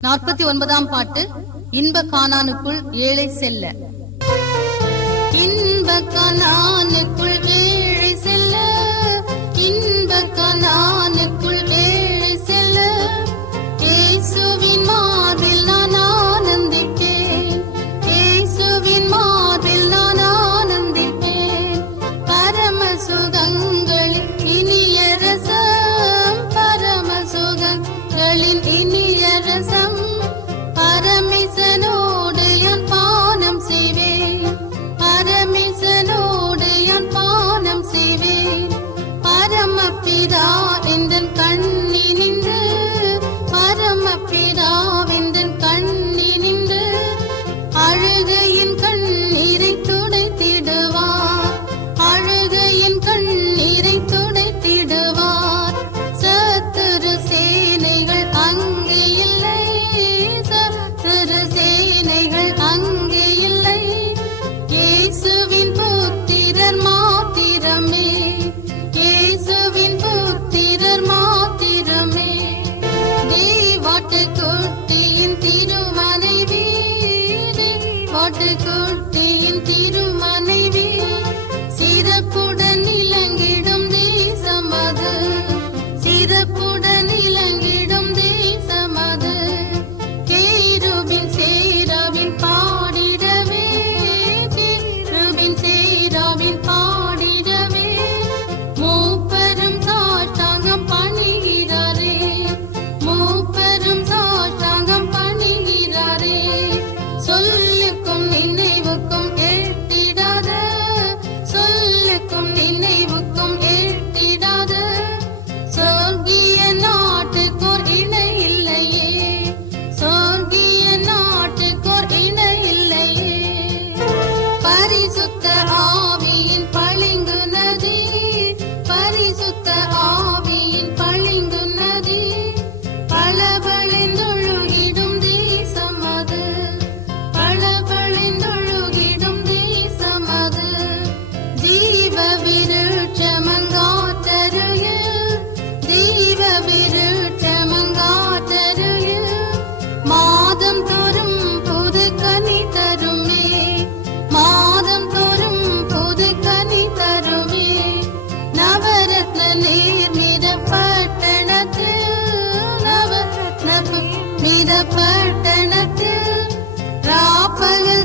49ஆம் பாட்டு. இன்ப கானானுக்குள் ஏழை செல்ல. இன்ப கானானுக்குள் ஏழை செல்ல, இன்ப கானானுக்குள் ஏழை செல்ல, இயேசுவின் மாதில் நான் ஆனந்திப்பேன், இயேசுவின் மாதில் நான் ஆனந்திப்பேன். பரம சுகங்களின் இனிய ரசம், பரம சுகங்களின் இனிய ரசம், பரமேசனோடு யான் பானம் செய்வேன், பரமேசனோடு யான் பானம் செய்வேன். பரமபிதா எந்தன் கண்ணினின்று, பரமபிதா எந்தன் கண்ணினின்று, அழுகையின் கண்ணீரை துடைத்திடுவார், அழுகையின் கண்ணீரை துடைத்திடுவார். சத்துரு சேனைகள் அங்கே இல்லை, சத்துரு சேனைகள் அங்கே இல்லை, இயேசுவின் புத்திரர் மாத்திரமே, இயேசுவின் புத்திரர் மாத்திரமே. தேவாட்டுக்குட்டியின் திருமனைவி, தேவாட்டுக்குட்டியின் திருமனைவி, சிறப்புடன் இலங்கிடும் தேசமது, சிறப்புடன் இலங்கிடும் தேசமது. கேருபின் சேராவின் பாடிடவே, கேருபின் சேராவின் பாடிடவே, மூப்பரும் சாஷ்டாங்கம் பணிகிறாரே, மூப்பரும் சாஷ்டாங்கம் பணிகிறாரே. சொல்லுக்கும் நினைவுக்கும் எட்டிடாத, சொல்லுக்கும் நினைவுக்கும் எட்டிடாத, சொர்க்கிய நாட்டுக்கோர் இணை இல்லையே, சொர்க்கிய நாட்டுக்கோர் இணை இல்லையே. பரிசுத்த ஆவியின் பளிங்கு நதி, பரிசுத்த ஆவியின் பளிங்கு நதி, பளபளென்றொழுகிடும் தேசம் அது, பளபளென்றொழுகிடும் தேசம் அது. ஜீவ விருட்சமங்காற்றருகில், ஜீவ விருட்சமங்காற்றருகில், மாதம் தோறும் புது கனி தருமே, மாதம் தோறும் புது கனி தருமே. நவரத்ன நீர்மித பட்டணத்தில், நவரத்ன நீர பட்டணத்தில், ராப்பகல்